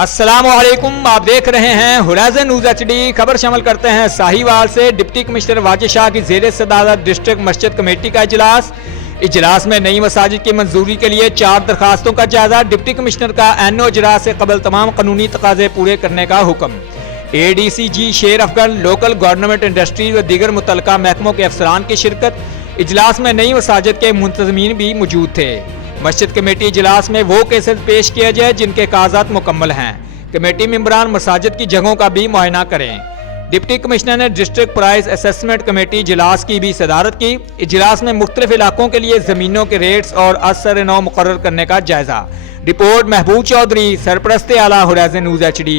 अस्सलामुअलैकुम, आप देख रहे हैं होराइजन न्यूज HD। खबर शामिल करते हैं साहिवाल से। डिप्टी कमिश्नर वाजिद शाह की ज़ेर सदारत डिस्ट्रिक्ट मस्जिद कमेटी का इजलास में नई मसाजिद की मंजूरी के लिए 4 दरखास्तों का जायजा। डिप्टी कमिश्नर का एनओ इजलास से कबल तमाम कानूनी तकाजे पूरे करने का हुक्म। ADCG शेर अफगन, लोकल गवर्नमेंट इंडस्ट्री व दीगर मुतल्लिका महकमों के अफसरान की शिरकत। इजलास में नई मसाजिद के मुंतजमीन भी मौजूद थे। मस्जिद कमेटी इजलास में वो केसेस पेश किए जाए जिनके कागजात मुकम्मल हैं। कमेटी मेंबरान मसाजिद की जगहों का भी मुआयना करें। डिप्टी कमिश्नर ने डिस्ट्रिक्ट प्राइस असेसमेंट कमेटी इजलास की भी सदारत की। इजलास में मुख्तलिफ इलाकों के लिए जमीनों के रेट्स और असर नौ मुकर्रर करने का जायजा। रिपोर्ट महबूब चौधरी, सरपरस्ते आला, होराइजन न्यूज HD।